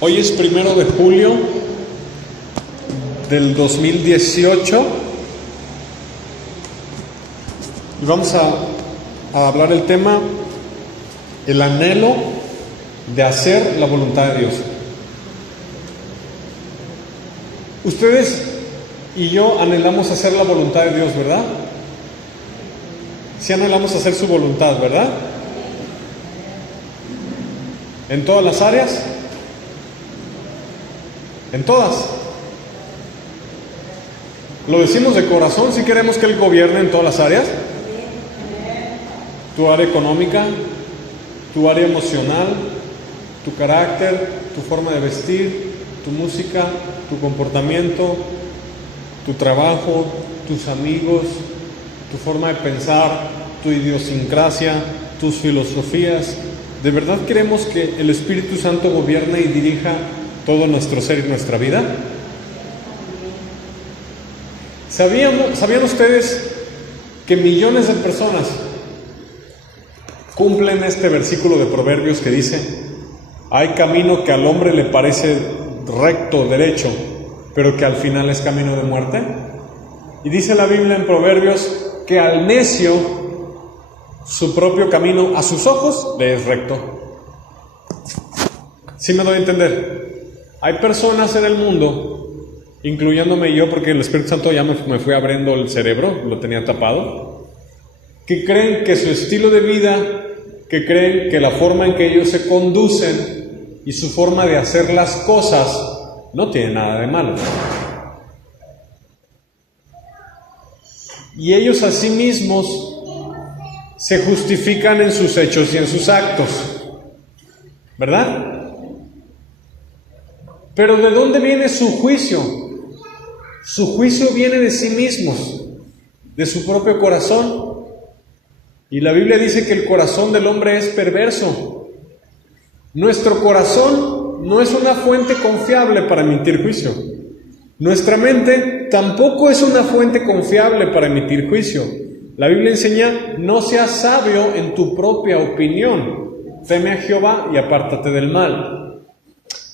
Hoy es 1 de julio del 2018 y vamos a hablar el tema, el anhelo de hacer la voluntad de Dios. Ustedes y yo anhelamos hacer la voluntad de Dios, ¿verdad? Sí anhelamos hacer su voluntad, ¿verdad? ¿En todas las áreas? En todas. Lo decimos de corazón, si queremos que Él gobierne en todas las áreas. Tu área económica, tu área emocional, tu carácter, tu forma de vestir, tu música, tu comportamiento, tu trabajo, tus amigos, tu forma de pensar, tu idiosincrasia, tus filosofías. ¿De verdad queremos que el Espíritu Santo gobierne y dirija todo nuestro ser y nuestra vida? ¿Sabían ustedes que millones de personas cumplen este versículo de Proverbios que dice: hay camino que al hombre le parece recto, derecho, pero que al final es camino de muerte? Y dice la Biblia en Proverbios que al necio su propio camino a sus ojos le es recto. ¿Sí me doy a entender? Hay personas en el mundo, incluyéndome yo, porque el Espíritu Santo ya me fue abriendo el cerebro, lo tenía tapado, que creen que su estilo de vida, que creen que la forma en que ellos se conducen y su forma de hacer las cosas no tiene nada de malo. Y ellos a sí mismos se justifican en sus hechos y en sus actos, ¿verdad? Pero ¿de dónde viene su juicio? Su juicio viene de sí mismos, de su propio corazón. Y la Biblia dice que el corazón del hombre es perverso. Nuestro corazón no es una fuente confiable para emitir juicio. Nuestra mente tampoco es una fuente confiable para emitir juicio. La Biblia enseña: no seas sabio en tu propia opinión. Teme a Jehová y apártate del mal.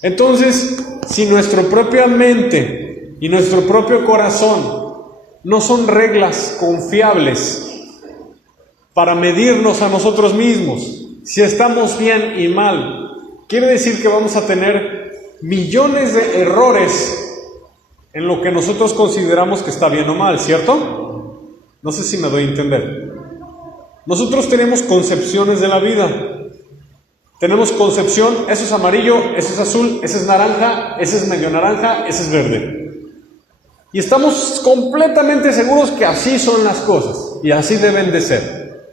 Entonces, si nuestra propia mente y nuestro propio corazón no son reglas confiables para medirnos a nosotros mismos, si estamos bien y mal, quiere decir que vamos a tener millones de errores en lo que nosotros consideramos que está bien o mal, ¿cierto? No sé si me doy a entender. Nosotros tenemos concepciones de la vida. Tenemos concepción: eso es amarillo, eso es azul, ese es naranja, ese es medio naranja, ese es verde. Y estamos completamente seguros que así son las cosas y así deben de ser.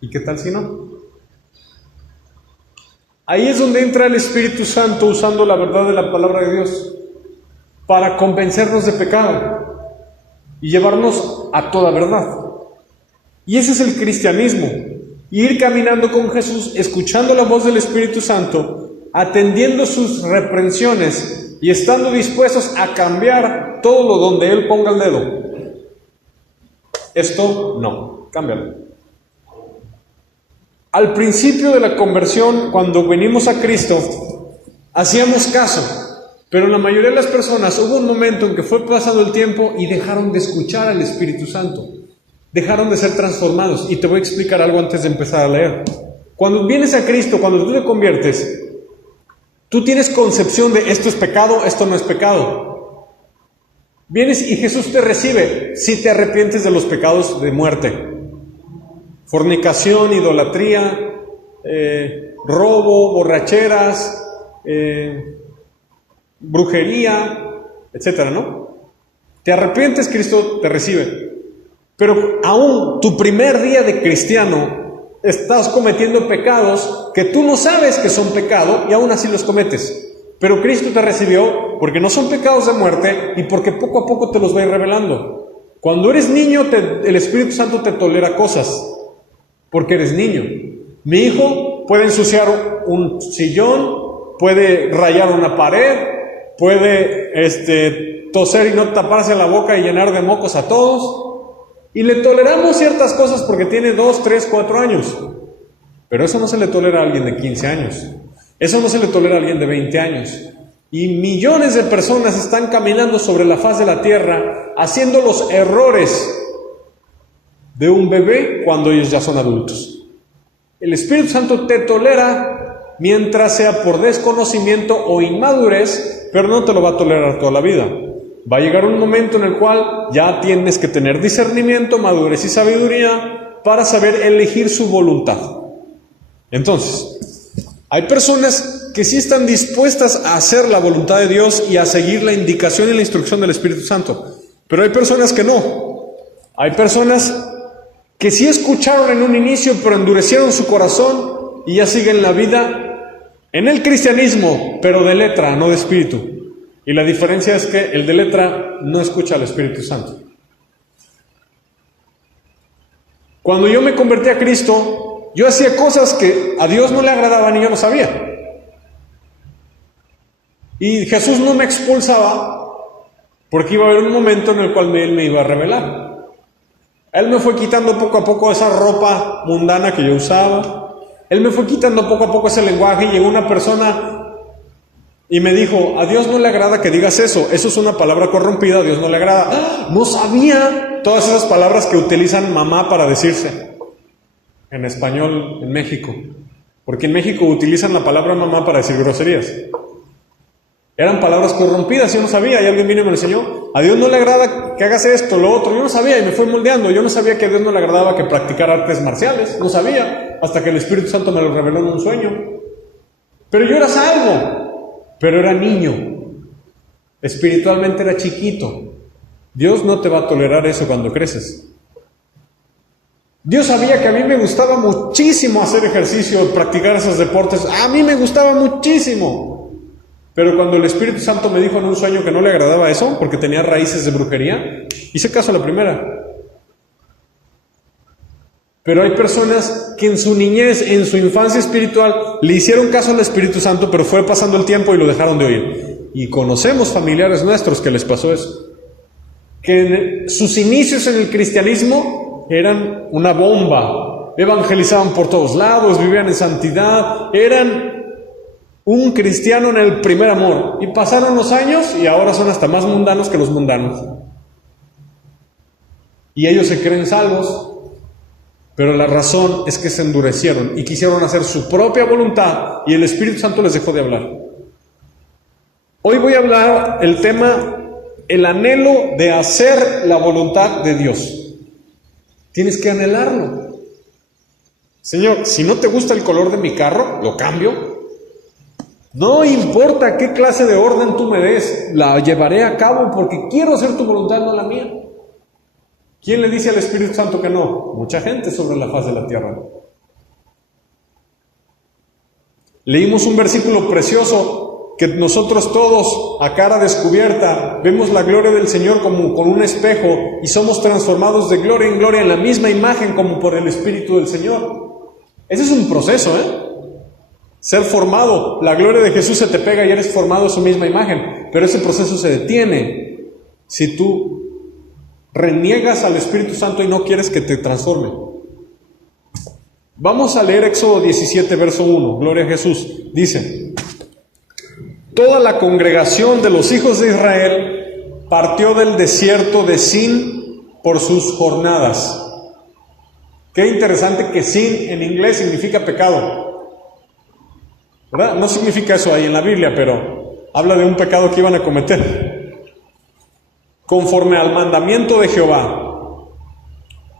¿Y qué tal si no? Ahí es donde entra el Espíritu Santo usando la verdad de la palabra de Dios para convencernos de pecado y llevarnos a toda verdad. Y ese es el cristianismo: ir caminando con Jesús, escuchando la voz del Espíritu Santo, atendiendo sus reprensiones y estando dispuestos a cambiar todo lo donde Él ponga el dedo. Esto no, cámbialo. Al principio de la conversión, cuando venimos a Cristo, hacíamos caso, pero la mayoría de las personas hubo un momento en que fue pasando el tiempo y dejaron de escuchar al Espíritu Santo. Dejaron de ser transformados. Y te voy a explicar algo antes de empezar a leer. Cuando vienes a Cristo, cuando tú te conviertes, tú tienes concepción de esto es pecado, esto no es pecado. Vienes y Jesús te recibe si te arrepientes de los pecados de muerte: fornicación, idolatría, robo, borracheras, brujería, etcétera, ¿no? Te arrepientes, Cristo te recibe. Pero aún tu primer día de cristiano estás cometiendo pecados que tú no sabes que son pecado y aún así los cometes. Pero Cristo te recibió porque no son pecados de muerte y porque poco a poco te los va a ir revelando. Cuando eres niño, el Espíritu Santo te tolera cosas porque eres niño. Mi hijo puede ensuciar un sillón, puede rayar una pared, puede toser y no taparse la boca y llenar de mocos a todos. Y le toleramos ciertas cosas porque tiene 2, 3, 4 años. Pero eso no se le tolera a alguien de 15 años. Eso no se le tolera a alguien de 20 años. Y millones de personas están caminando sobre la faz de la tierra haciendo los errores de un bebé cuando ellos ya son adultos. El Espíritu Santo te tolera mientras sea por desconocimiento o inmadurez, pero no te lo va a tolerar toda la vida. Va a llegar un momento en el cual ya tienes que tener discernimiento, madurez y sabiduría para saber elegir su voluntad. Entonces, hay personas que sí están dispuestas a hacer la voluntad de Dios y a seguir la indicación y la instrucción del Espíritu Santo, pero hay personas que no. Hay personas que sí escucharon en un inicio, pero endurecieron su corazón y ya siguen la vida en el cristianismo, pero de letra, no de espíritu. Y la diferencia es que el de letra no escucha al Espíritu Santo. Cuando yo me convertí a Cristo, yo hacía cosas que a Dios no le agradaban y yo no sabía. Y Jesús no me expulsaba porque iba a haber un momento en el cual Él me iba a revelar. Él me fue quitando poco a poco esa ropa mundana que yo usaba. Él me fue quitando poco a poco ese lenguaje y llegó una persona y me dijo, a Dios no le agrada que digas eso. Eso es una palabra corrompida, a Dios no le agrada. ¡Ah! No sabía todas esas palabras que utilizan mamá para decirse en español en México. Porque en México utilizan la palabra mamá para decir groserías. Eran palabras corrompidas, yo no sabía, y alguien vino y me lo enseñó. A Dios no le agrada que hagas esto, lo otro. Yo no sabía y me fui moldeando. Yo no sabía que a Dios no le agradaba que practicara artes marciales. No sabía, hasta que el Espíritu Santo me lo reveló en un sueño. Pero yo era salvo, pero era niño. Espiritualmente era chiquito. Dios no te va a tolerar eso cuando creces. Dios sabía que a mí me gustaba muchísimo hacer ejercicio, practicar esos deportes. A mí me gustaba muchísimo. Pero cuando el Espíritu Santo me dijo en un sueño que no le agradaba eso, porque tenía raíces de brujería, hice caso a la primera. Pero hay personas que en su niñez, en su infancia espiritual, le hicieron caso al Espíritu Santo, pero fue pasando el tiempo y lo dejaron de oír. Y conocemos familiares nuestros que les pasó eso. Que sus inicios en el cristianismo eran una bomba. Evangelizaban por todos lados, vivían en santidad, eran un cristiano en el primer amor. Y pasaron los años y ahora son hasta más mundanos que los mundanos. Y ellos se creen salvos, pero la razón es que se endurecieron y quisieron hacer su propia voluntad y el Espíritu Santo les dejó de hablar. Hoy voy a hablar el tema, el anhelo de hacer la voluntad de Dios. Tienes que anhelarlo. Señor, si no te gusta el color de mi carro, lo cambio. No importa qué clase de orden tú me des, la llevaré a cabo porque quiero hacer tu voluntad, no la mía. ¿Quién le dice al Espíritu Santo que no? Mucha gente sobre la faz de la tierra. Leímos un versículo precioso que nosotros todos, a cara descubierta, vemos la gloria del Señor como con un espejo y somos transformados de gloria en gloria en la misma imagen como por el Espíritu del Señor. Ese es un proceso, Ser formado, la gloria de Jesús se te pega y eres formado a su misma imagen, pero ese proceso se detiene si tú reniegas al Espíritu Santo y no quieres que te transforme. Vamos a leer Éxodo 17, verso 1, gloria a Jesús. Dice: toda la congregación de los hijos de Israel partió del desierto de Sin por sus jornadas. Qué interesante que Sin en inglés significa pecado, ¿verdad? No significa eso ahí en la Biblia, pero habla de un pecado que iban a cometer. Conforme al mandamiento de Jehová.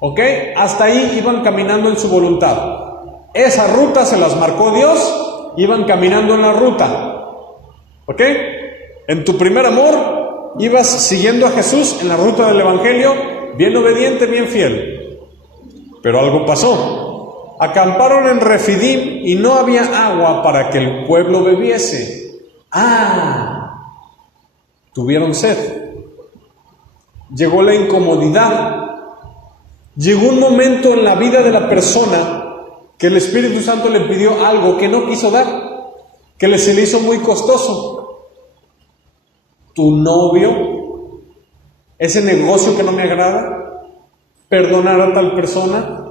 ¿Ok? Hasta ahí iban caminando en su voluntad. Esa ruta se las marcó Dios, iban caminando en la ruta. ¿Ok? En tu primer amor, ibas siguiendo a Jesús en la ruta del Evangelio, bien obediente, bien fiel. Pero algo pasó. Acamparon en Refidim y no había agua para que el pueblo bebiese. Tuvieron sed. Llegó la incomodidad. Llegó un momento en la vida de la persona que el Espíritu Santo le pidió algo que no quiso dar, que se le hizo muy costoso. Tu novio, ese negocio que no me agrada, perdonar a tal persona,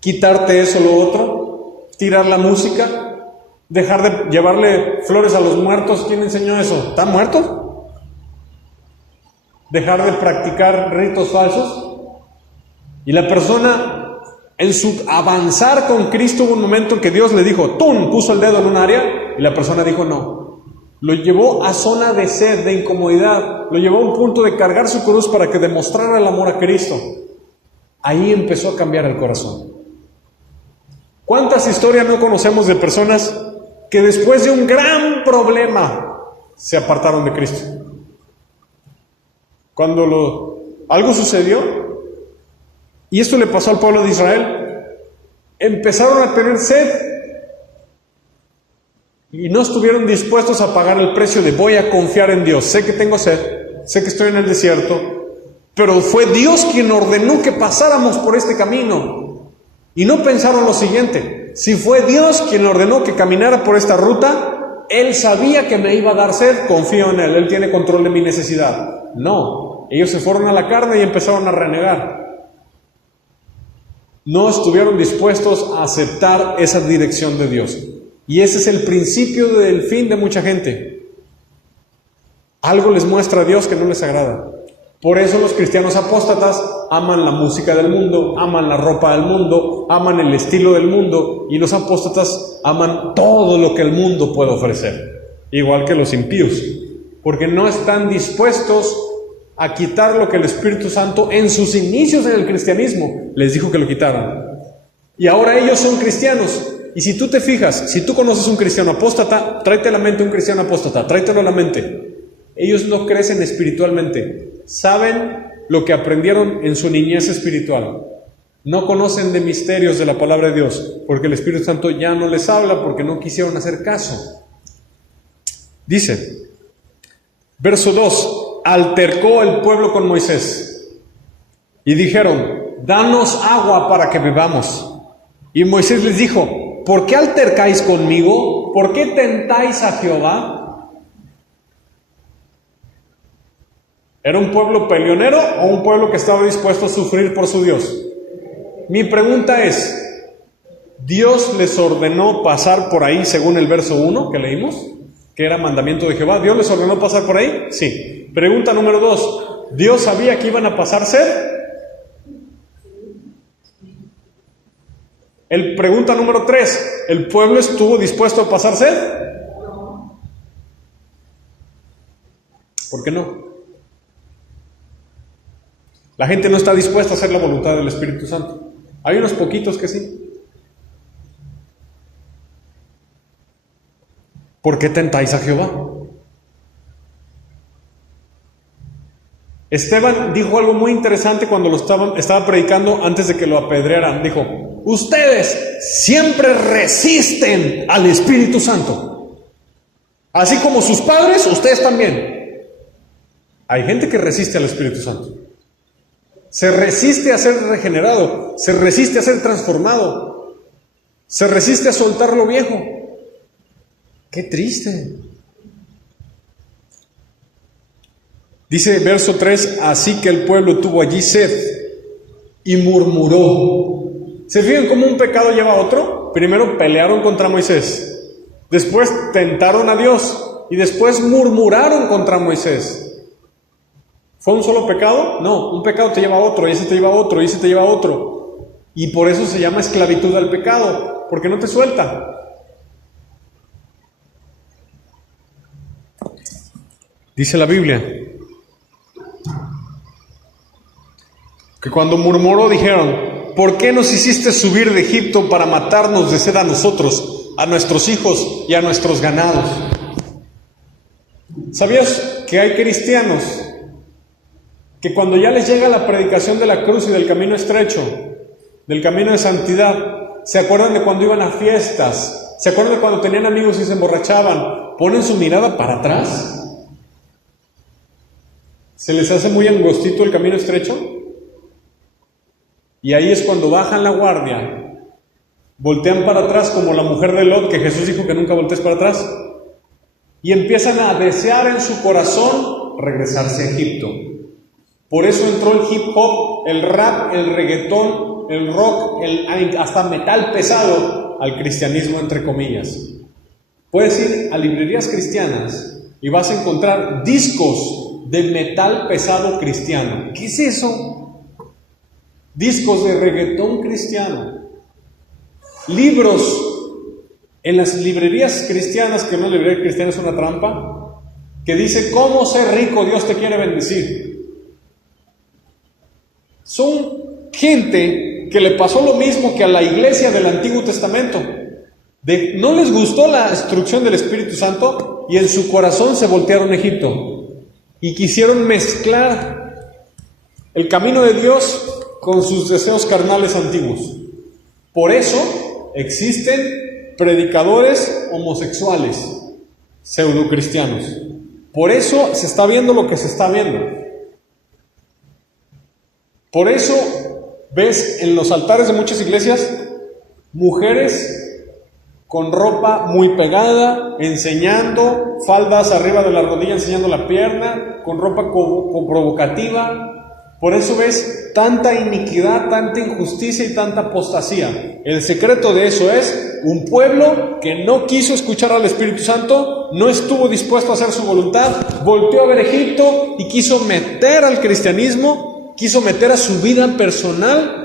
quitarte eso, lo otro, tirar la música, Dejar de llevarle flores a los muertos, ¿quién enseñó eso? ¿Están muertos? Dejar de practicar ritos falsos. Y la persona, en su avanzar con Cristo, hubo un momento en que Dios le dijo, ¡tum!, puso el dedo en un área, y la persona dijo no. Lo llevó a zona de sed, de incomodidad, lo llevó a un punto de cargar su cruz para que demostrara el amor a Cristo. Ahí empezó a cambiar el corazón. ¿Cuántas historias no conocemos de personas que después de un gran problema se apartaron de Cristo? Cuando algo sucedió, y esto le pasó al pueblo de Israel, empezaron a tener sed y no estuvieron dispuestos a pagar el precio de voy a confiar en Dios. Sé que tengo sed, sé que estoy en el desierto, pero fue Dios quien ordenó que pasáramos por este camino. Y no pensaron lo siguiente: si fue Dios quien ordenó que caminara por esta ruta, Él sabía que me iba a dar sed, confío en Él, Él tiene control de mi necesidad. No, ellos se fueron a la carne y empezaron a renegar. No estuvieron dispuestos a aceptar esa dirección de Dios. Y ese es el principio del fin de mucha gente. Algo les muestra a Dios que no les agrada. Por eso los cristianos apóstatas aman la música del mundo, aman la ropa del mundo, aman el estilo del mundo, y los apóstatas aman todo lo que el mundo puede ofrecer, igual que los impíos, porque no están dispuestos a quitar lo que el Espíritu Santo en sus inicios en el cristianismo les dijo que lo quitaran. Y ahora ellos son cristianos. Y si tú te fijas, si tú conoces un cristiano apóstata, tráete a la mente un cristiano apóstata, tráetelo a la mente. Ellos no crecen espiritualmente, saben lo que aprendieron en su niñez espiritual. No conocen de misterios de la palabra de Dios, porque el Espíritu Santo ya no les habla, porque no quisieron hacer caso. Dice, verso 2, altercó el pueblo con Moisés y dijeron, danos agua para que bebamos. Y Moisés les dijo, ¿por qué altercáis conmigo? ¿Por qué tentáis a Jehová? ¿Era un pueblo peleonero o un pueblo que estaba dispuesto a sufrir por su Dios? Mi pregunta es, ¿Dios les ordenó pasar por ahí según el verso 1 que leímos? Que era mandamiento de Jehová. ¿Dios les ordenó pasar por ahí? Sí. Pregunta número 2, ¿Dios sabía que iban a pasar sed? Pregunta número 3, ¿el pueblo estuvo dispuesto a pasar sed? ¿Por qué no? La gente no está dispuesta a hacer la voluntad del Espíritu Santo. Hay unos poquitos que sí. ¿Por qué tentáis a Jehová? Esteban dijo algo muy interesante cuando lo estaba predicando antes de que lo apedrearan. Dijo, ustedes siempre resisten al Espíritu Santo. Así como sus padres, ustedes también. Hay gente que resiste al Espíritu Santo. Se resiste a ser regenerado, se resiste a ser transformado, se resiste a soltar lo viejo. ¡Qué triste! Dice verso 3, así que el pueblo tuvo allí sed y murmuró. ¿Se fijan cómo un pecado lleva a otro? Primero pelearon contra Moisés, después tentaron a Dios y después murmuraron contra Moisés. ¿Fue un solo pecado? No, un pecado te lleva a otro, y ese te lleva a otro, y ese te lleva a otro. Y por eso se llama esclavitud al pecado, porque no te suelta. Dice la Biblia que cuando murmuró dijeron, ¿por qué nos hiciste subir de Egipto para matarnos de sed a nosotros, a nuestros hijos y a nuestros ganados? ¿Sabías que hay cristianos que cuando ya les llega la predicación de la cruz y del camino estrecho, del camino de santidad, se acuerdan de cuando iban a fiestas, se acuerdan de cuando tenían amigos y se emborrachaban, ponen su mirada para atrás? ¿Se les hace muy angostito el camino estrecho? Y ahí es cuando bajan la guardia, voltean para atrás como la mujer de Lot, que Jesús dijo que nunca voltees para atrás, y empiezan a desear en su corazón regresarse a Egipto. Por eso entró el hip hop, el rap, el reggaetón, el rock, hasta metal pesado al cristianismo, entre comillas. Puedes ir a librerías cristianas y vas a encontrar discos de metal pesado cristiano. ¿Qué es eso? Discos de reggaetón cristiano. Libros en las librerías cristianas, que no librería cristiana es una trampa, que dice cómo ser rico, Dios te quiere bendecir. Son gente que le pasó lo mismo que a la iglesia del Antiguo Testamento. No les gustó la instrucción del Espíritu Santo y en su corazón se voltearon a Egipto y quisieron mezclar el camino de Dios con sus deseos carnales antiguos. Por eso existen predicadores homosexuales, pseudocristianos. Por eso se está viendo lo que se está viendo. Por eso ves en los altares de muchas iglesias mujeres con ropa muy pegada, enseñando, faldas arriba de la rodilla, enseñando la pierna, con ropa provocativa. Por eso ves tanta iniquidad, tanta injusticia y tanta apostasía. El secreto de eso es un pueblo que no quiso escuchar al Espíritu Santo, no estuvo dispuesto a hacer su voluntad, volteó a ver Egipto y quiso meter al cristianismo, quiso meter a su vida personal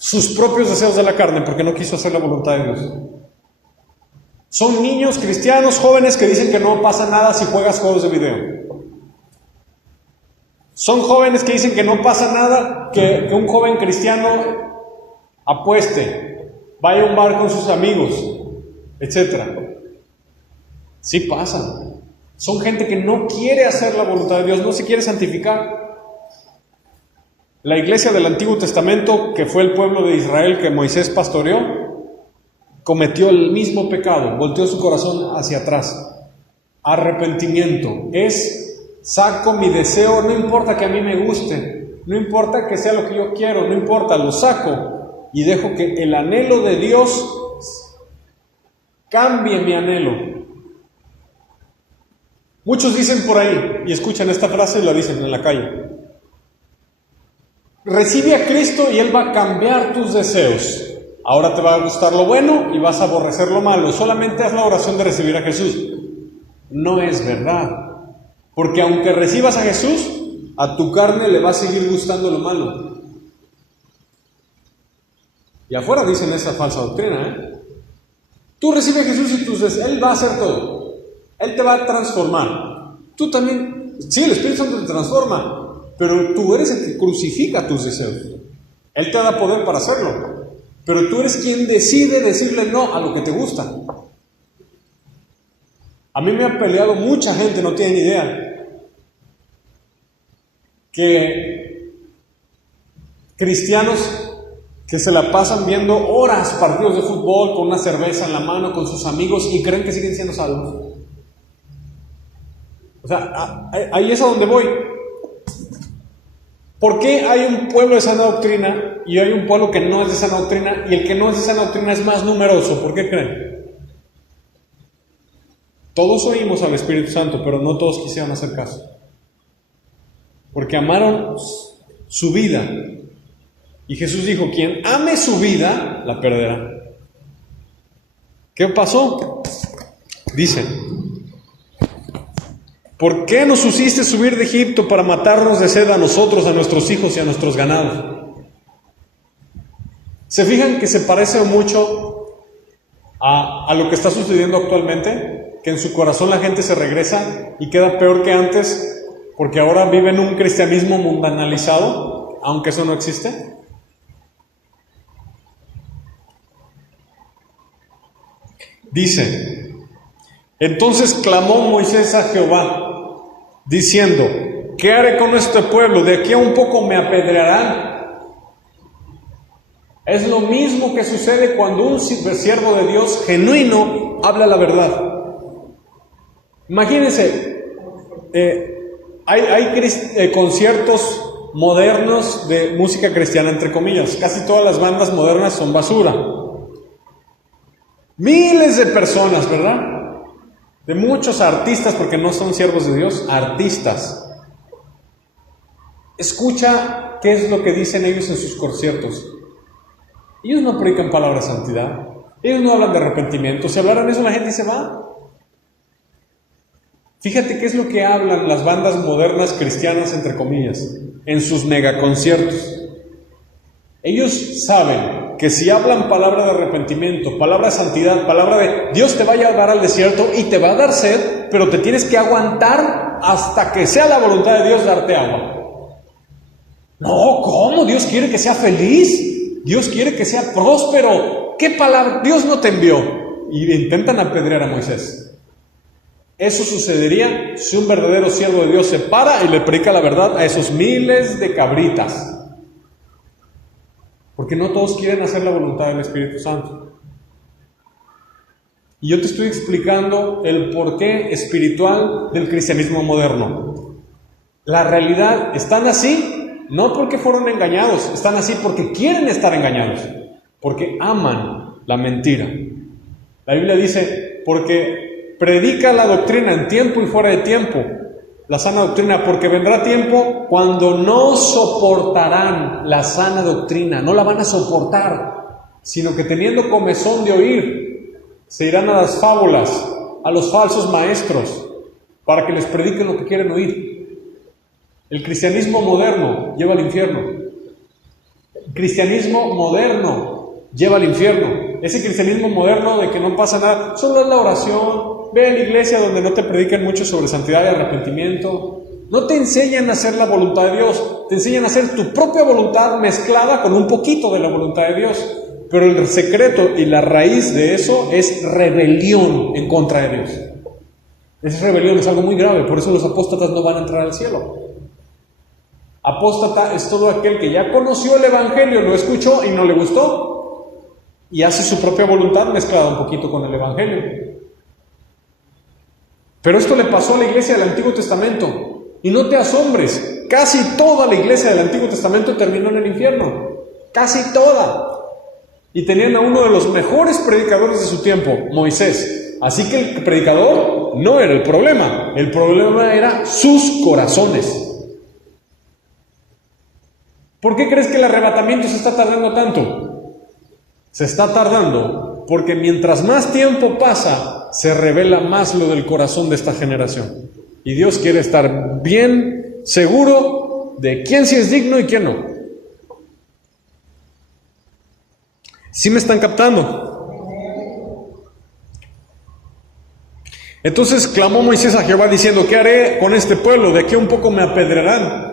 sus propios deseos de la carne, porque no quiso hacer la voluntad de Dios. Son niños cristianos jóvenes que dicen que no pasa nada si juegas juegos de video. Son jóvenes que dicen que no pasa nada que un joven cristiano apueste, vaya a un bar con sus amigos, etc. Sí pasa. Son gente que no quiere hacer la voluntad de Dios, no se quiere santificar. La iglesia del Antiguo Testamento, que fue el pueblo de Israel que Moisés pastoreó, cometió el mismo pecado, volteó su corazón hacia atrás. Arrepentimiento es: saco mi deseo, no importa que a mí me guste, no importa que sea lo que yo quiero, no importa, lo saco y dejo que el anhelo de Dios cambie mi anhelo. Muchos dicen por ahí, y escuchan esta frase y la dicen en la calle: recibe a Cristo y Él va a cambiar tus deseos. Ahora te va a gustar lo bueno y vas a aborrecer lo malo. Solamente haz la oración de recibir a Jesús. No es verdad. Porque aunque recibas a Jesús, a tu carne le va a seguir gustando lo malo. Y afuera dicen esa falsa doctrina, Tú recibes a Jesús y tus deseos, Él va a hacer todo. Él te va a transformar. Tú también, sí, el Espíritu Santo te transforma, pero tú eres el que crucifica tus deseos. Él te da poder para hacerlo, pero tú eres quien decide decirle no a lo que te gusta. A mí me ha peleado mucha gente, no tienen idea, que cristianos que se la pasan viendo horas partidos de fútbol con una cerveza en la mano con sus amigos y creen que siguen siendo salvos. O sea, ahí es a donde voy. ¿Por qué hay un pueblo de sana doctrina y hay un pueblo que no es de sana doctrina, y el que no es de sana doctrina es más numeroso? ¿Por qué creen? Todos oímos al Espíritu Santo, pero no todos quisieron hacer caso. Porque amaron su vida. Y Jesús dijo: quien ame su vida, la perderá. ¿Qué pasó? Dice: ¿por qué nos hiciste subir de Egipto para matarnos de sed a nosotros, a nuestros hijos y a nuestros ganados? ¿Se fijan que se parece mucho a lo que está sucediendo actualmente? Que en su corazón la gente se regresa y queda peor que antes, porque ahora viven un cristianismo mundanalizado, aunque eso no existe. Dice: entonces clamó Moisés a Jehová, diciendo: ¿qué haré con este pueblo? De aquí a un poco me apedrearán. Es lo mismo que sucede cuando un siervo de Dios genuino habla la verdad. Imagínense, hay conciertos modernos de música cristiana, entre comillas. Casi todas las bandas modernas son basura. Miles de personas, ¿verdad? De muchos artistas, porque no son siervos de Dios, artistas. Escucha qué es lo que dicen ellos en sus conciertos. Ellos no predican palabra de santidad. Ellos no hablan de arrepentimiento. Si hablaran eso, la gente se va. Fíjate qué es lo que hablan las bandas modernas cristianas, entre comillas, en sus megaconciertos. Ellos saben que si hablan palabra de arrepentimiento, palabra de santidad, palabra de Dios te va a llevar al desierto y te va a dar sed, pero te tienes que aguantar hasta que sea la voluntad de Dios darte agua. No, ¿cómo? Dios quiere que sea feliz, Dios quiere que sea próspero. ¿Qué palabra? Dios no te envió. Y intentan apedrear a Moisés. Eso sucedería si un verdadero siervo de Dios se para y le predica la verdad a esos miles de cabritas. Porque no todos quieren hacer la voluntad del Espíritu Santo. Y yo te estoy explicando el porqué espiritual del cristianismo moderno. La realidad, están así, no porque fueron engañados, están así porque quieren estar engañados, porque aman la mentira. La Biblia dice, porque predica la doctrina en tiempo y fuera de tiempo, la sana doctrina, porque vendrá tiempo cuando no soportarán la sana doctrina, no la van a soportar, sino que teniendo comezón de oír, se irán a las fábulas, a los falsos maestros, para que les prediquen lo que quieren oír. El cristianismo moderno lleva al infierno. El cristianismo moderno lleva al infierno. Ese cristianismo moderno de que no pasa nada, solo es la oración. Ve a la iglesia donde no te predican mucho sobre santidad y arrepentimiento. No te enseñan a hacer la voluntad de Dios, te enseñan a hacer tu propia voluntad mezclada con un poquito de la voluntad de Dios. Pero el secreto y la raíz de eso es rebelión en contra de Dios. Esa rebelión es algo muy grave, por eso los apóstatas no van a entrar al cielo. Apóstata es todo aquel que ya conoció el evangelio, lo escuchó y no le gustó, y hace su propia voluntad mezclada un poquito con el evangelio. Pero esto le pasó a la iglesia del Antiguo Testamento. Y no te asombres, casi toda la iglesia del Antiguo Testamento terminó en el infierno. Casi toda. Y tenían a uno de los mejores predicadores de su tiempo, Moisés. Así que el predicador no era el problema era sus corazones. ¿Por qué crees que el arrebatamiento se está tardando tanto? Se está tardando porque mientras más tiempo pasa, se revela más lo del corazón de esta generación. Y Dios quiere estar bien seguro de quién sí es digno y quién no. ¿Sí me están captando? Entonces clamó Moisés a Jehová diciendo, ¿qué haré con este pueblo? De aquí a un poco me apedrearán.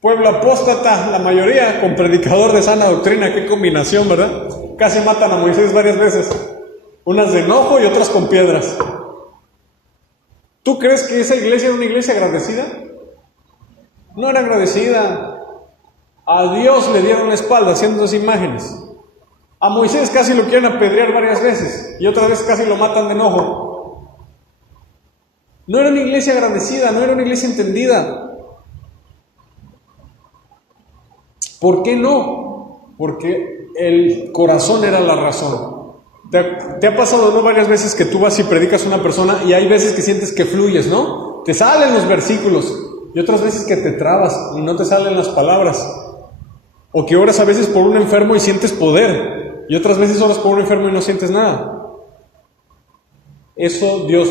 Pueblo apóstata, la mayoría con predicador de sana doctrina. Qué combinación, ¿verdad? Casi matan a Moisés varias veces. Unas de enojo y otras con piedras. ¿Tú crees que esa iglesia era una iglesia agradecida? No era agradecida. A Dios le dieron la espalda haciendo esas imágenes. A Moisés casi lo quieren apedrear varias veces y otras veces casi lo matan de enojo. No era una iglesia agradecida, no era una iglesia entendida. ¿Por qué no? Porque el corazón era la razón. ¿Te ha pasado, no, varias veces que tú vas y predicas a una persona y hay veces que sientes que fluyes, ¿no? Te salen los versículos y otras veces que te trabas y no te salen las palabras. O que oras a veces por un enfermo y sientes poder y otras veces oras por un enfermo y no sientes nada. Eso Dios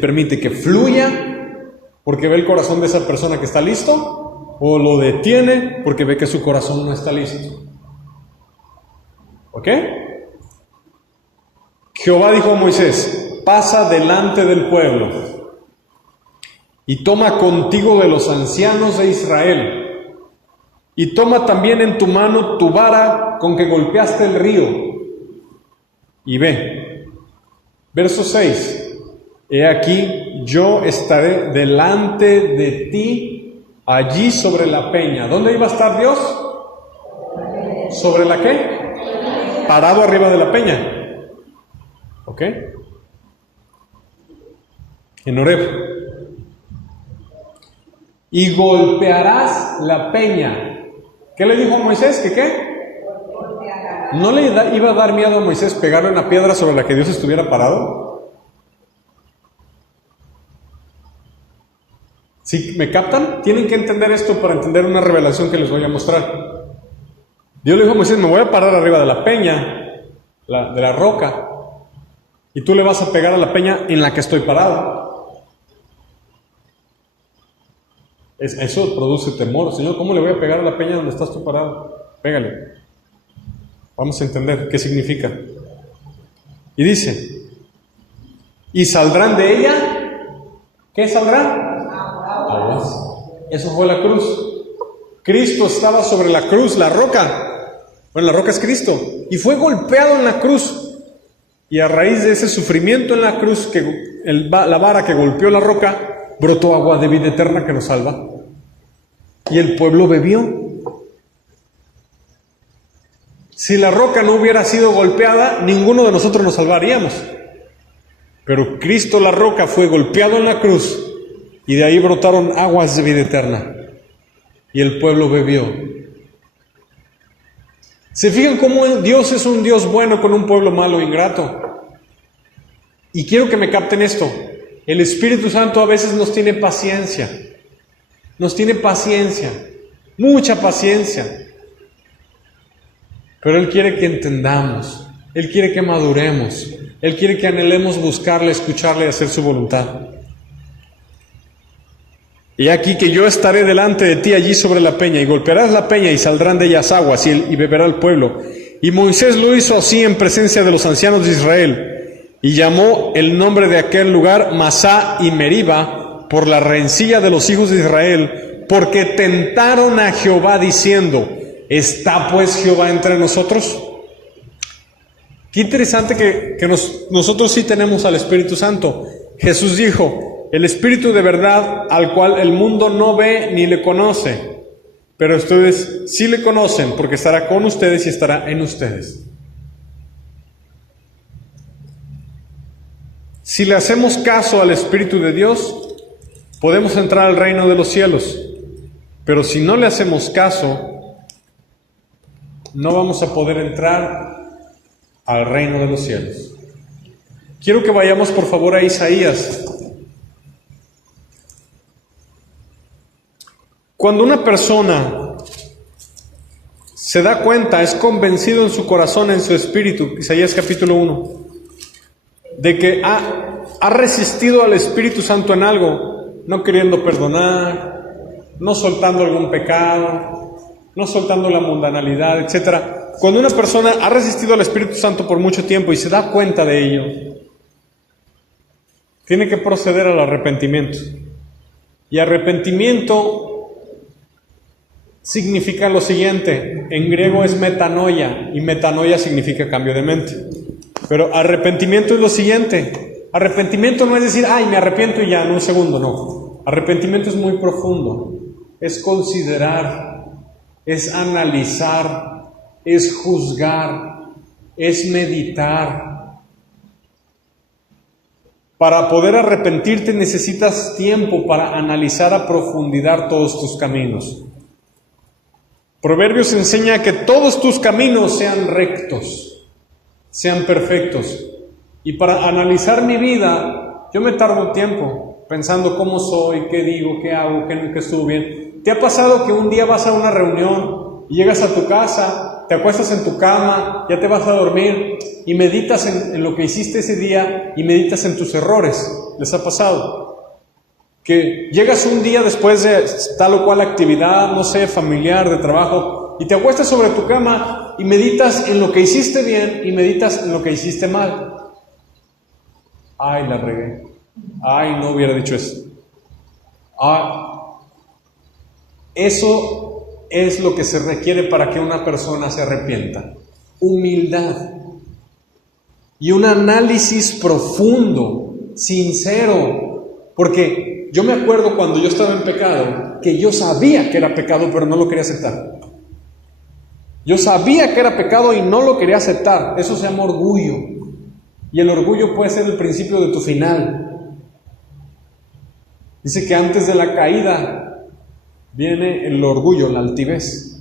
permite que fluya porque ve el corazón de esa persona que está listo, o lo detiene porque ve que su corazón no está listo. ¿Ok? Jehová dijo a Moisés, pasa delante del pueblo y toma contigo de los ancianos de Israel y toma también en tu mano tu vara con que golpeaste el río y ve. Verso 6, he aquí yo estaré delante de ti allí sobre la peña. ¿Dónde iba a estar Dios? ¿Sobre la qué? Parado arriba de la peña. ¿Ok? En Horeb. Y golpearás la peña. ¿Qué le dijo a Moisés? ¿Que qué? ¿No le iba a dar miedo a Moisés pegarle una piedra sobre la que Dios estuviera parado? ¿Sí me captan? Tienen que entender esto para entender una revelación que les voy a mostrar. Dios le dijo a Moisés, me voy a parar arriba de la peña. de la roca, y tú le vas a pegar a la peña en la que estoy parado. Eso produce temor. Señor, ¿cómo le voy a pegar a la peña donde estás tú parado? Pégale. Vamos a entender qué significa. Y dice, y saldrán de ella, ¿qué saldrán? Aguas. Eso fue la cruz. Cristo estaba sobre la cruz, la roca. Bueno, la roca es Cristo. Y fue golpeado en la cruz. Y a raíz de ese sufrimiento en la cruz, la vara que golpeó la roca, brotó agua de vida eterna que nos salva. Y el pueblo bebió. Si la roca no hubiera sido golpeada, ninguno de nosotros nos salvaríamos. Pero Cristo, la roca, fue golpeado en la cruz y de ahí brotaron aguas de vida eterna. Y el pueblo bebió. ¿Se fijan cómo Dios es un Dios bueno con un pueblo malo e ingrato? Y quiero que me capten esto. El Espíritu Santo a veces nos tiene paciencia. Nos tiene paciencia. Mucha paciencia. Pero Él quiere que entendamos. Él quiere que maduremos. Él quiere que anhelemos buscarle, escucharle y hacer su voluntad. Y aquí que yo estaré delante de ti allí sobre la peña, y golpearás la peña y saldrán de ellas aguas, y beberá el pueblo. Y Moisés lo hizo así en presencia de los ancianos de Israel, y llamó el nombre de aquel lugar Masá y Meriba, por la rencilla de los hijos de Israel, porque tentaron a Jehová diciendo, ¿está pues Jehová entre nosotros? Qué interesante que nosotros sí tenemos al Espíritu Santo. Jesús dijo, el Espíritu de verdad al cual el mundo no ve ni le conoce, pero ustedes sí le conocen porque estará con ustedes y estará en ustedes. Si le hacemos caso al Espíritu de Dios, podemos entrar al reino de los cielos, pero si no le hacemos caso, no vamos a poder entrar al reino de los cielos. Quiero que vayamos por favor a Isaías. Cuando una persona se da cuenta, es convencido en su corazón, en su espíritu, Isaías capítulo 1, de que ha resistido al Espíritu Santo en algo, no queriendo perdonar, no soltando algún pecado, no soltando la mundanalidad, etc. Cuando una persona ha resistido al Espíritu Santo por mucho tiempo y se da cuenta de ello, tiene que proceder al arrepentimiento. Y arrepentimiento significa lo siguiente, en griego es metanoia, y metanoia significa cambio de mente. Pero arrepentimiento es lo siguiente, arrepentimiento no es decir, ay, me arrepiento y ya, en un segundo, no. Arrepentimiento es muy profundo, es considerar, es analizar, es juzgar, es meditar. Para poder arrepentirte necesitas tiempo para analizar a profundidad todos tus caminos. Proverbios enseña que todos tus caminos sean rectos, sean perfectos. Y para analizar mi vida, yo me tardo un tiempo pensando cómo soy, qué digo, qué hago, qué nunca estuvo bien. ¿Te ha pasado que un día vas a una reunión y llegas a tu casa, te acuestas en tu cama, ya te vas a dormir y meditas en lo que hiciste ese día y meditas en tus errores? ¿Les ha pasado? Que llegas un día después de tal o cual actividad, no sé, familiar, de trabajo, y te acuestas sobre tu cama y meditas en lo que hiciste bien y meditas en lo que hiciste mal. Ay, la regué. Ay, no hubiera dicho eso. Eso es lo que se requiere para que una persona se arrepienta. Humildad. Y un análisis profundo, sincero. Porque yo me acuerdo cuando yo estaba en pecado, que yo sabía que era pecado, pero no lo quería aceptar. Yo sabía que era pecado y no lo quería aceptar. Eso se llama orgullo. Y el orgullo puede ser el principio de tu final. Dice que antes de la caída viene el orgullo, la altivez.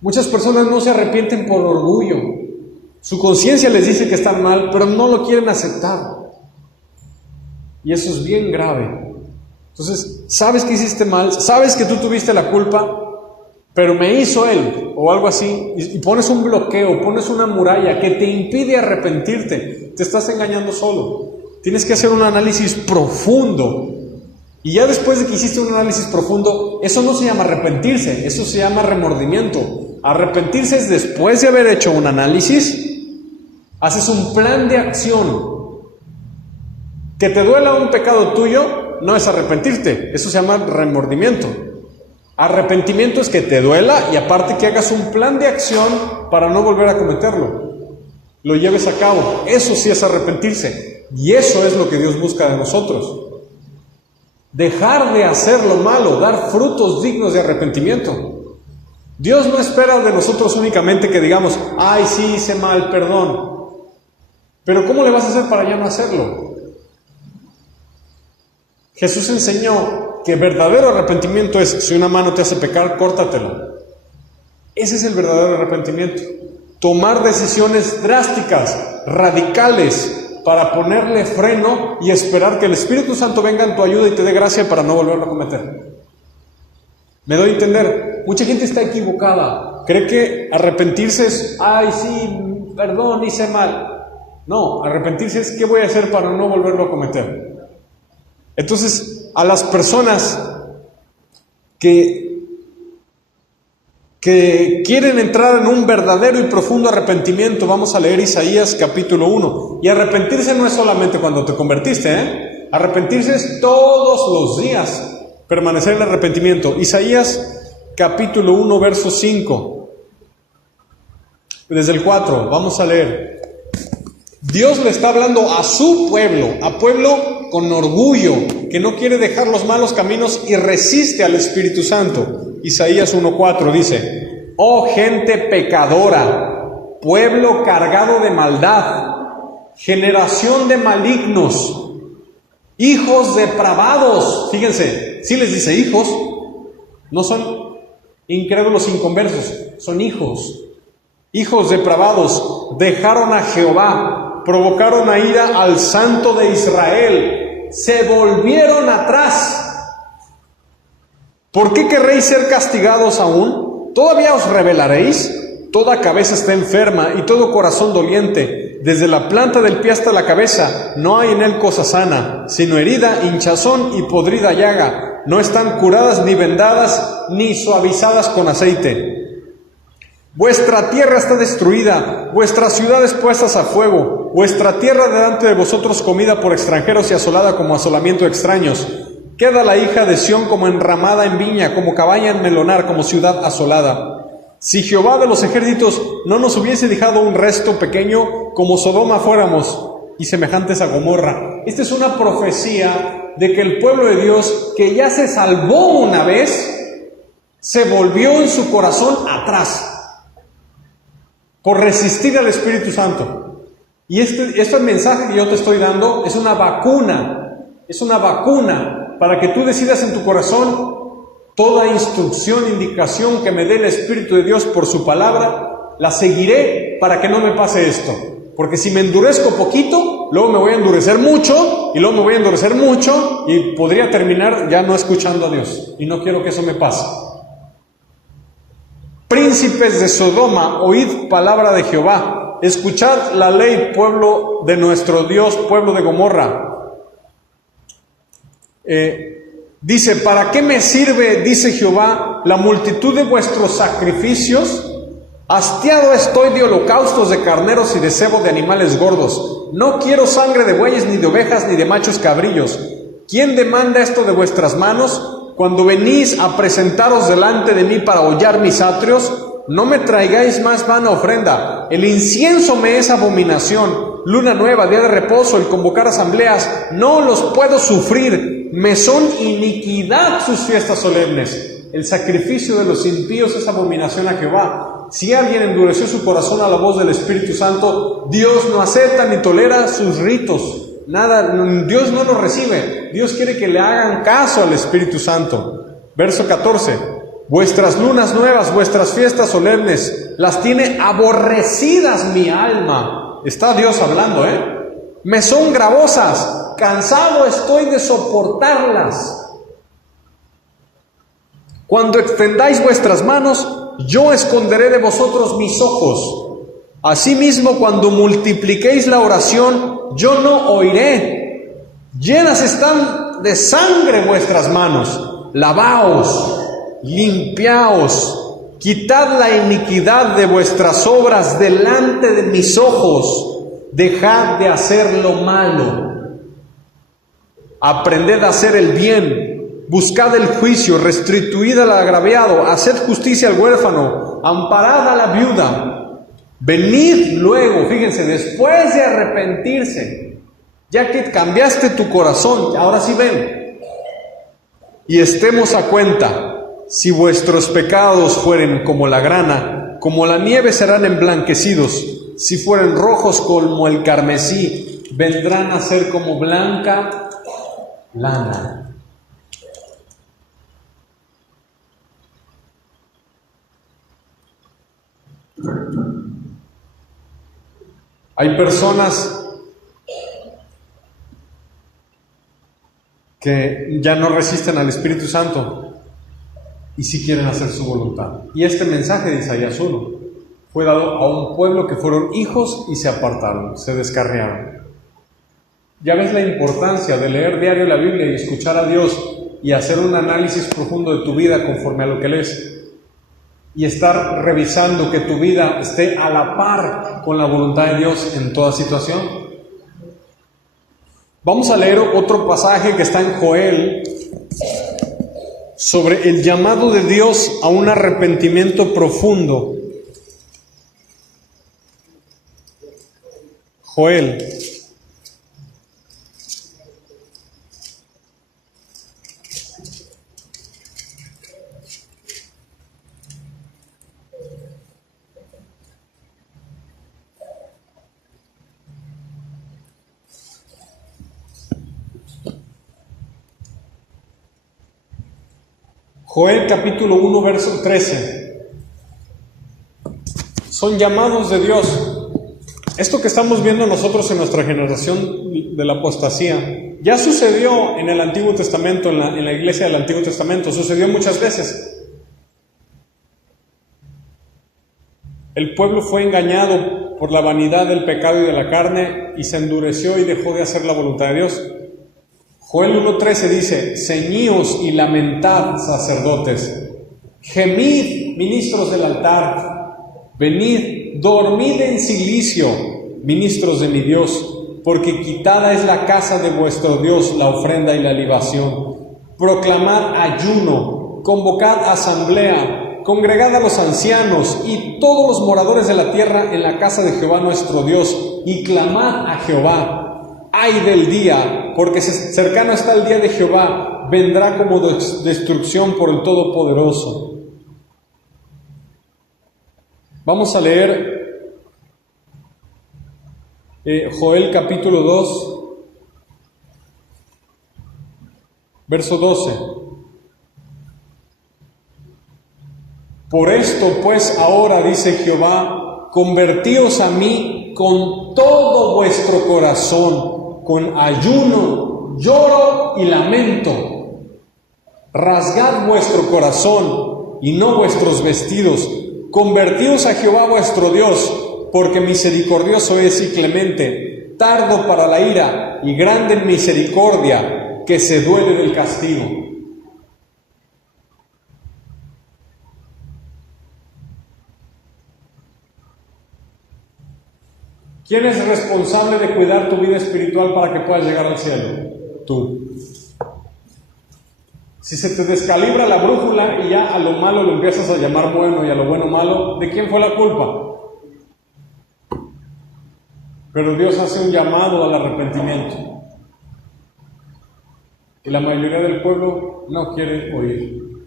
Muchas personas no se arrepienten por orgullo. Su conciencia les dice que están mal, pero no lo quieren aceptar. Y eso es bien grave. Entonces, sabes que hiciste mal, sabes que tú tuviste la culpa, pero me hizo él, o algo así, y pones un bloqueo, pones una muralla que te impide arrepentirte, te estás engañando solo. Tienes que hacer un análisis profundo. Y ya después de que hiciste un análisis profundo, eso no se llama arrepentirse, eso se llama remordimiento. Arrepentirse es después de haber hecho un análisis, haces un plan de acción. Que te duela un pecado tuyo no es arrepentirte, eso se llama remordimiento. Arrepentimiento es que te duela y aparte que hagas un plan de acción para no volver a cometerlo. Lo lleves a cabo, eso sí es arrepentirse. Y eso es lo que Dios busca de nosotros. Dejar de hacer lo malo, dar frutos dignos de arrepentimiento. Dios no espera de nosotros únicamente que digamos, ay, sí, hice mal, perdón. Pero ¿cómo le vas a hacer para ya no hacerlo? Jesús enseñó que verdadero arrepentimiento es, si una mano te hace pecar, córtatelo. Ese es el verdadero arrepentimiento. Tomar decisiones drásticas, radicales, para ponerle freno y esperar que el Espíritu Santo venga en tu ayuda y te dé gracia para no volverlo a cometer. Me doy a entender, mucha gente está equivocada, cree que arrepentirse es, ay sí, perdón, hice mal. No, arrepentirse es, ¿qué voy a hacer para no volverlo a cometer? Entonces, a las personas que quieren entrar en un verdadero y profundo arrepentimiento, vamos a leer Isaías capítulo 1. Y arrepentirse no es solamente cuando te convertiste, Arrepentirse es todos los días permanecer en arrepentimiento. Isaías capítulo 1, verso 5. Desde el 4, vamos a leer. Dios le está hablando a su pueblo, a pueblo con orgullo, que no quiere dejar los malos caminos y resiste al Espíritu Santo. Isaías 1:4 dice: oh gente pecadora, pueblo cargado de maldad, generación de malignos, hijos depravados. Fíjense, sí les dice hijos, no son incrédulos inconversos, son hijos. Hijos depravados, dejaron a Jehová, provocaron a ira al Santo de Israel, se volvieron atrás. ¿Por qué querréis ser castigados aún? ¿Todavía os rebelaréis? Toda cabeza está enferma y todo corazón doliente. Desde la planta del pie hasta la cabeza no hay en él cosa sana, sino herida, hinchazón y podrida llaga. No están curadas ni vendadas ni suavizadas con aceite. Vuestra tierra está destruida, vuestras ciudades puestas a fuego, vuestra tierra delante de vosotros comida por extranjeros y asolada como asolamiento de extraños. Queda la hija de Sión como enramada en viña, como cabaña en melonar, como ciudad asolada. Si Jehová de los ejércitos no nos hubiese dejado un resto pequeño, como Sodoma fuéramos, y semejantes a Gomorra. Esta es una profecía de que el pueblo de Dios, que ya se salvó una vez, se volvió en su corazón atrás, por resistir al Espíritu Santo. Y este mensaje que yo te estoy dando es una vacuna para que tú decidas en tu corazón: toda instrucción, indicación que me dé el Espíritu de Dios por su palabra, la seguiré para que no me pase esto. Porque si me endurezco poquito, luego me voy a endurecer mucho, y luego me voy a endurecer mucho, y podría terminar ya no escuchando a Dios. Y no quiero que eso me pase. Príncipes de Sodoma, oíd palabra de Jehová. Escuchad la ley, pueblo de nuestro Dios, pueblo de Gomorra. Dice: ¿para qué me sirve, dice Jehová, la multitud de vuestros sacrificios? Hastiado estoy de holocaustos de carneros y de cebo de animales gordos. No quiero sangre de bueyes, ni de ovejas, ni de machos cabrillos. ¿Quién demanda esto de vuestras manos? Cuando venís a presentaros delante de mí para hollar mis atrios, no me traigáis más vana ofrenda. El incienso me es abominación. Luna nueva, día de reposo, el convocar asambleas, no los puedo sufrir. Me son iniquidad sus fiestas solemnes. El sacrificio de los impíos es abominación a Jehová. Si alguien endureció su corazón a la voz del Espíritu Santo, Dios no acepta ni tolera sus ritos. Nada, Dios no los recibe. Dios quiere que le hagan caso al Espíritu Santo. Verso 14. Vuestras lunas nuevas, vuestras fiestas solemnes, las tiene aborrecidas mi alma. Está Dios hablando, Me son gravosas, cansado estoy de soportarlas. Cuando extendáis vuestras manos, yo esconderé de vosotros mis ojos. Asimismo, cuando multipliquéis la oración, yo no oiré. Llenas están de sangre vuestras manos. Lavaos, limpiaos, quitad la iniquidad de vuestras obras delante de mis ojos. Dejad de hacer lo malo. Aprended a hacer el bien, buscad el juicio, restituid al agraviado, haced justicia al huérfano, amparad a la viuda. Venid luego, fíjense, después de arrepentirse, ya que cambiaste tu corazón, ahora sí ven, y estemos a cuenta. Si vuestros pecados fueren como la grana, como la nieve serán emblanquecidos. Si fueren rojos como el carmesí, vendrán a ser como blanca lana. Hay personas que ya no resisten al Espíritu Santo y sí quieren hacer su voluntad. Y este mensaje de Isaías 1 fue dado a un pueblo que fueron hijos y se apartaron, se descarriaron. Ya ves la importancia de leer diario la Biblia y escuchar a Dios y hacer un análisis profundo de tu vida conforme a lo que lees. Y estar revisando que tu vida esté a la par con la voluntad de Dios en toda situación. Vamos a leer otro pasaje que está en Joel sobre el llamado de Dios a un arrepentimiento profundo. Joel. Joel capítulo 1, verso 13. Son llamados de Dios. Esto que estamos viendo nosotros en nuestra generación de la apostasía, ya sucedió en el Antiguo Testamento, en la iglesia del Antiguo Testamento, sucedió muchas veces. El pueblo fue engañado por la vanidad del pecado y de la carne y se endureció y dejó de hacer la voluntad de Dios. Joel 1:13 dice: ceñíos y lamentad, sacerdotes, gemid, ministros del altar, venid, dormid en cilicio, ministros de mi Dios, porque quitada es la casa de vuestro Dios, la ofrenda y la libación. Proclamad ayuno, convocad asamblea, congregad a los ancianos y todos los moradores de la tierra en la casa de Jehová nuestro Dios, y clamad a Jehová. Ay del día, porque cercano está el día de Jehová, vendrá como destrucción por el Todopoderoso. Vamos a leer Joel capítulo 2, verso 12. Por esto pues ahora, dice Jehová, convertíos a mí con todo vuestro corazón, con ayuno, lloro y lamento. Rasgad vuestro corazón y no vuestros vestidos. Convertíos a Jehová vuestro Dios, porque misericordioso es y clemente, tardo para la ira y grande en misericordia, que se duele del castigo. ¿Quién es responsable de cuidar tu vida espiritual para que puedas llegar al cielo? Tú. Si se te descalibra la brújula y ya a lo malo lo empiezas a llamar bueno y a lo bueno malo, ¿de quién fue la culpa? Pero Dios hace un llamado al arrepentimiento. Y la mayoría del pueblo no quiere oír.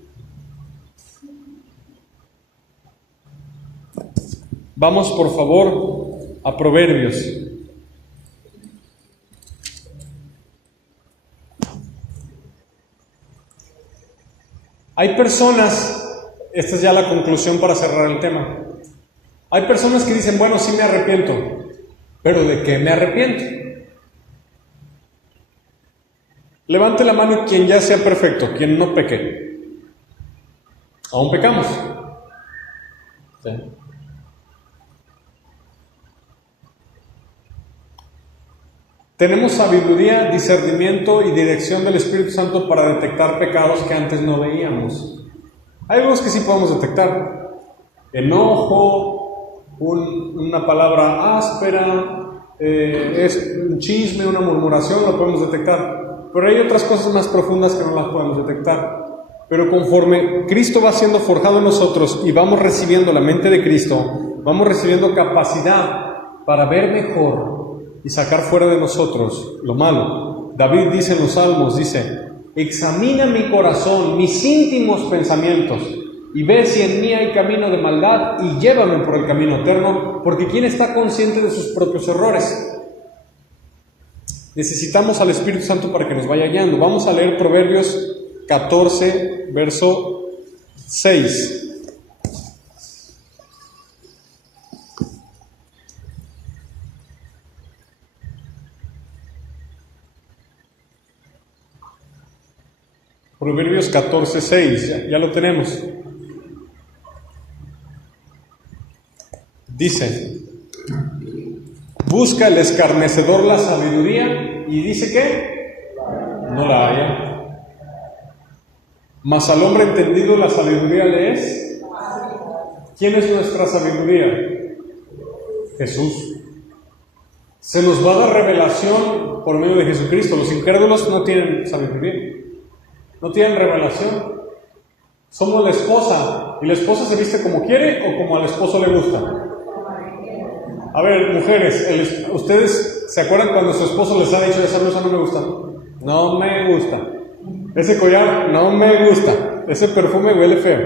Vamos, por favor, a Proverbios. Hay personas, esta es ya la conclusión para cerrar el tema. Hay personas que dicen, bueno, sí me arrepiento, pero ¿de qué me arrepiento? Levante la mano quien ya sea perfecto, quien no peque. Aún pecamos. ¿Sí? Tenemos sabiduría, discernimiento y dirección del Espíritu Santo para detectar pecados que antes no veíamos. Hay algunos que sí podemos detectar. Enojo, una palabra áspera, es un chisme, una murmuración, lo podemos detectar. Pero hay otras cosas más profundas que no las podemos detectar. Pero conforme Cristo va siendo forjado en nosotros y vamos recibiendo la mente de Cristo, vamos recibiendo capacidad para ver mejor y sacar fuera de nosotros lo malo. David dice en los Salmos, dice: examina mi corazón, mis íntimos pensamientos, y ve si en mí hay camino de maldad, y llévame por el camino eterno, porque ¿quién está consciente de sus propios errores? Necesitamos al Espíritu Santo para que nos vaya guiando. Vamos a leer Proverbios 14, verso 6. Proverbios 14, 6, ya lo tenemos. Dice: busca el escarnecedor la sabiduría, y dice que no la haya. Mas al hombre entendido la sabiduría le es. ¿Quién es nuestra sabiduría? Jesús. Se nos va a dar revelación por medio de Jesucristo. Los incrédulos no tienen sabiduría, no tienen revelación. Somos la esposa, y la esposa se viste como quiere o como al esposo le gusta. A ver, mujeres, ¿ustedes se acuerdan cuando su esposo les ha dicho: esa blusa no me gusta? No me gusta. Ese collar no me gusta. Ese perfume huele feo.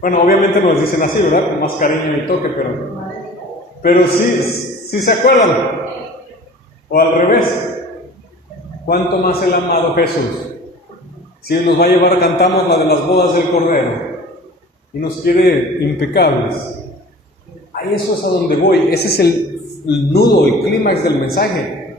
Bueno, obviamente nos dicen así, ¿verdad? Con más cariño y toque, pero sí se acuerdan. O al revés. ¿Cuánto más el amado Jesús? Si nos va a llevar, cantamos la de las bodas del Cordero y nos quiere impecables. A eso es a donde voy. Ese es el nudo, el clímax del mensaje.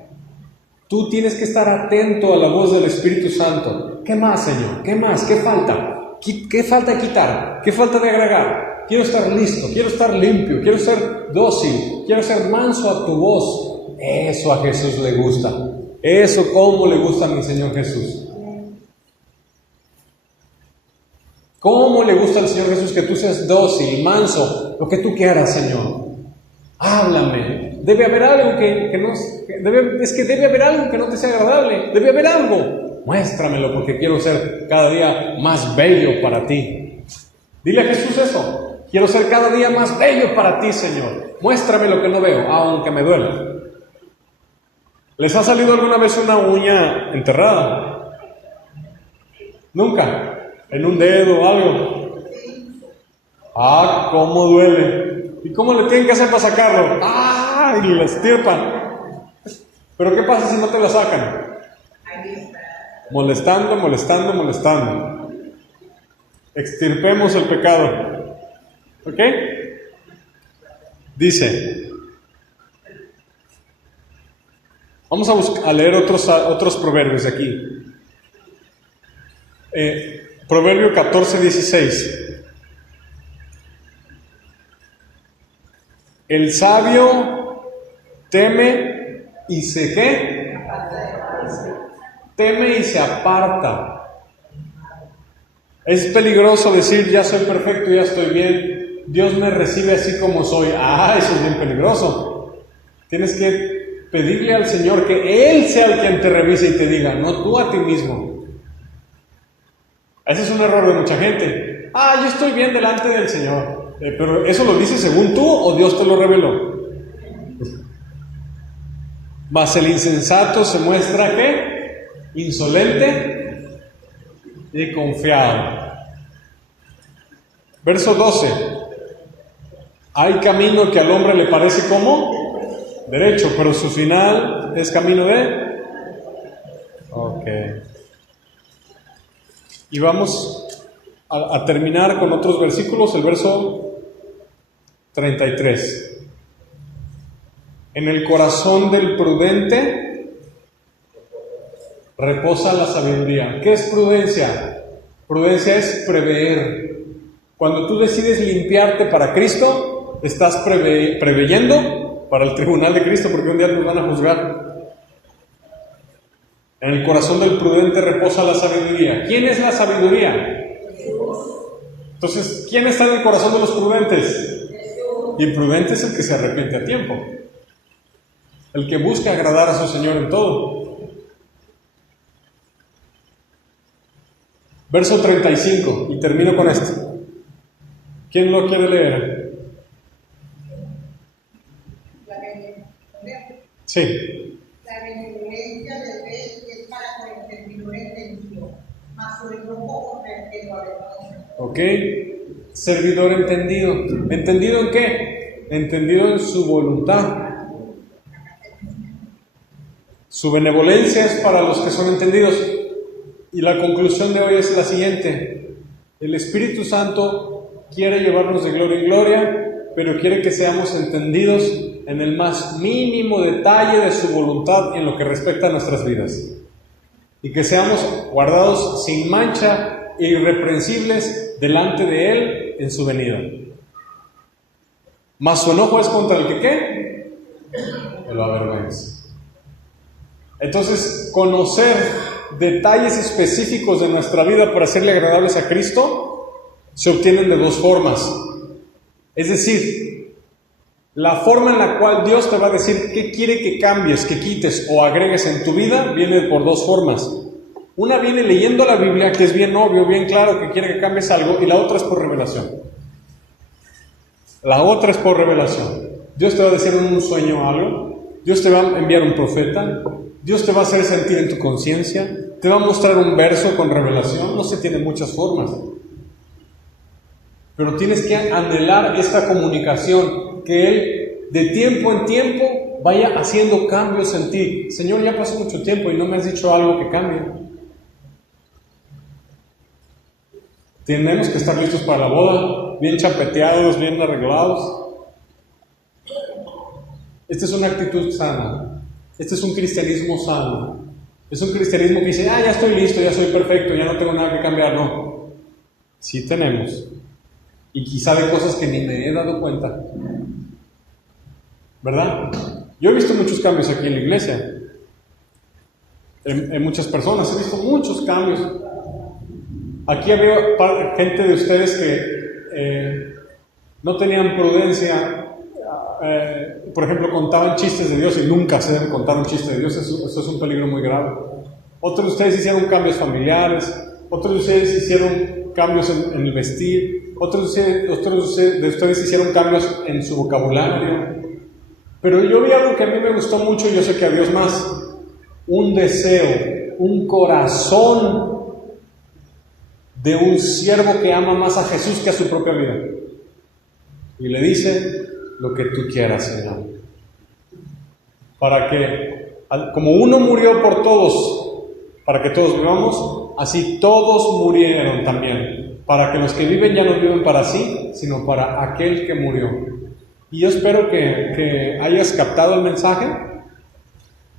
Tú tienes que estar atento a la voz del Espíritu Santo. ¿Qué más, Señor? ¿Qué más? ¿Qué falta? ¿Qué falta de quitar? ¿Qué falta de agregar? Quiero estar listo, quiero estar limpio, quiero ser dócil, quiero ser manso a tu voz. Eso a Jesús le gusta. Eso cómo le gusta a mi Señor Jesús. ¿Cómo le gusta al Señor Jesús que tú seas dócil, manso, lo que tú quieras, Señor? Háblame. Debe haber algo debe haber algo que no te sea agradable. Debe haber algo. Muéstramelo, porque quiero ser cada día más bello para ti. Dile a Jesús eso. Quiero ser cada día más bello para ti, Señor. Muéstrame lo que no veo, aunque me duela. ¿Les ha salido alguna vez una uña enterrada? Nunca. ¿En un dedo o algo? ¡Ah, cómo duele! ¿Y cómo le tienen que hacer para sacarlo? ¡Ah! Y la estirpan. ¿Pero qué pasa si no te la sacan? Molestando. Extirpemos el pecado. ¿Ok? Dice. Vamos a leer otros proverbios de aquí. Proverbio 14, 16. El sabio teme y se ¿qué? Teme y se aparta. Es peligroso decir: ya soy perfecto, ya estoy bien, Dios me recibe así como soy. Eso es bien peligroso. Tienes que pedirle al Señor que Él sea el quien te revise y te diga, no tú a ti mismo. Ese es un error de mucha gente. Yo estoy bien delante del Señor. Pero ¿eso lo dices según tú o Dios te lo reveló? Mas el insensato se muestra ¿qué? Insolente y confiado. Verso 12. Hay camino que al hombre le parece como derecho, pero su final es camino de... Ok. Y vamos a terminar con otros versículos, el verso 33. En el corazón del prudente reposa la sabiduría. ¿Qué es prudencia? Prudencia es prever. Cuando tú decides limpiarte para Cristo, estás preveyendo para el tribunal de Cristo, porque un día nos van a juzgar. En el corazón del prudente reposa la sabiduría. ¿Quién es la sabiduría? Entonces, ¿quién está en el corazón de los prudentes? Y prudente es el que se arrepiente a tiempo, el que busca agradar a su Señor en todo. Verso 35, y termino con esto. ¿Quién lo quiere leer? Sí. La benevolencia de Dios es para con el servidor entendido, mas sobre todo con el que lo reconoce. Ok. Servidor entendido. ¿Entendido en qué? Entendido en su voluntad. Su benevolencia es para los que son entendidos. Y la conclusión de hoy es la siguiente. El Espíritu Santo quiere llevarnos de gloria en gloria, pero quiere que seamos entendidos en el más mínimo detalle de su voluntad en lo que respecta a nuestras vidas. Y que seamos guardados sin mancha e irreprensibles delante de Él en su venida. Mas su enojo es contra el que ¿qué? Que lo avergüenza. Entonces, conocer detalles específicos de nuestra vida para hacerle agradables a Cristo se obtienen de dos formas. Es decir, la forma en la cual Dios te va a decir qué quiere que cambies, que quites o agregues en tu vida viene por dos formas. Una viene leyendo la Biblia, que es bien obvio, bien claro que quiere que cambies algo, y la otra es por revelación. La otra es por revelación. Dios te va a decir en un sueño algo, Dios te va a enviar un profeta, Dios te va a hacer sentir en tu conciencia, te va a mostrar un verso con revelación. No sé, tiene muchas formas. Pero tienes que anhelar esta comunicación, que Él de tiempo en tiempo vaya haciendo cambios en ti. Señor, ya pasó mucho tiempo y no me has dicho algo que cambie. Tenemos que estar listos para la boda, bien chapeteados, bien arreglados. Esta es una actitud sana. Este es un cristianismo sano. Es un cristianismo que dice, ya estoy listo, ya soy perfecto, ya no tengo nada que cambiar. No, sí tenemos. Y quizá de cosas que ni me he dado cuenta. ¿Verdad? Yo he visto muchos cambios aquí en la iglesia. En muchas personas, he visto muchos cambios. Aquí había gente de ustedes que no tenían prudencia. Por ejemplo, contaban chistes de Dios y nunca se debe contar un chiste de Dios. Eso es un peligro muy grave. Otros de ustedes hicieron cambios familiares. Otros de ustedes hicieron cambios en el vestir. Otros de ustedes hicieron cambios en su vocabulario. Pero yo vi algo que a mí me gustó mucho y yo sé que a Dios más. Un deseo, un corazón de un siervo que ama más a Jesús que a su propia vida. Y le dice, lo que tú quieras, Señor. Para que, como uno murió por todos, para que todos vivamos, así todos murieron también. Para que los que viven ya no viven para sí, sino para aquel que murió. Y yo espero que hayas captado el mensaje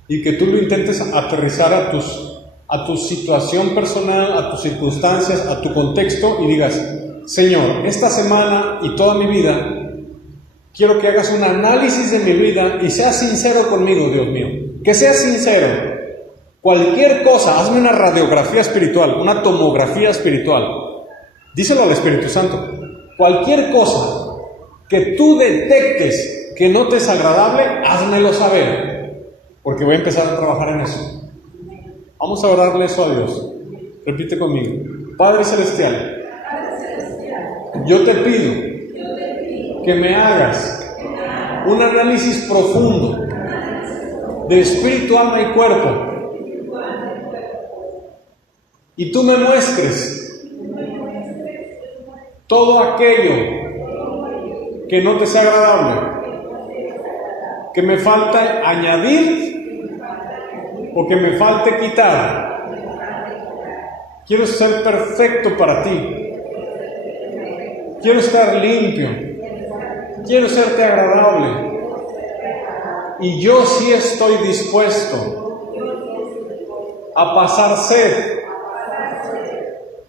y que tú lo intentes aterrizar a tu situación personal, a tus circunstancias, a tu contexto y digas, Señor, esta semana y toda mi vida quiero que hagas un análisis de mi vida y seas sincero conmigo, Dios mío. Que seas sincero. Cualquier cosa, hazme una radiografía espiritual, una tomografía espiritual. Díselo al Espíritu Santo. Cualquier cosa que tú detectes que no te es agradable, házmelo saber. Porque voy a empezar a trabajar en eso. Vamos a orarle eso a Dios. Repite conmigo. Padre Celestial, yo te pido que me hagas un análisis profundo de espíritu, alma y cuerpo, y tú me muestres todo aquello que no te sea agradable, que me falta añadir o que me falte quitar. Quiero ser perfecto para ti. Quiero estar limpio. Quiero serte agradable. Y yo sí estoy dispuesto a pasar sed.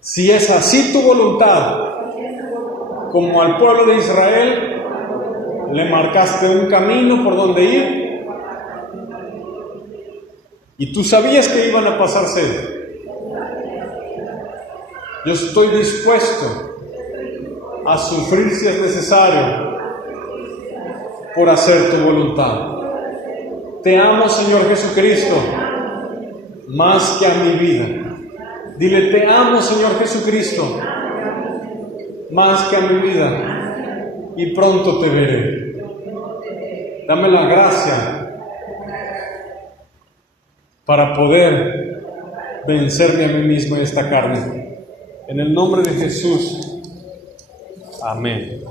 Si es así tu voluntad, como al pueblo de Israel, le marcaste un camino por donde ir y tú sabías que iban a pasar sed. Yo estoy dispuesto a sufrir si es necesario por hacer tu voluntad. Te amo, Señor Jesucristo, más que a mi vida. Dile, te amo, Señor Jesucristo, más que a mi vida, y pronto te veré. Dame la gracia para poder vencerme a mí mismo y esta carne. En el nombre de Jesús. Amén.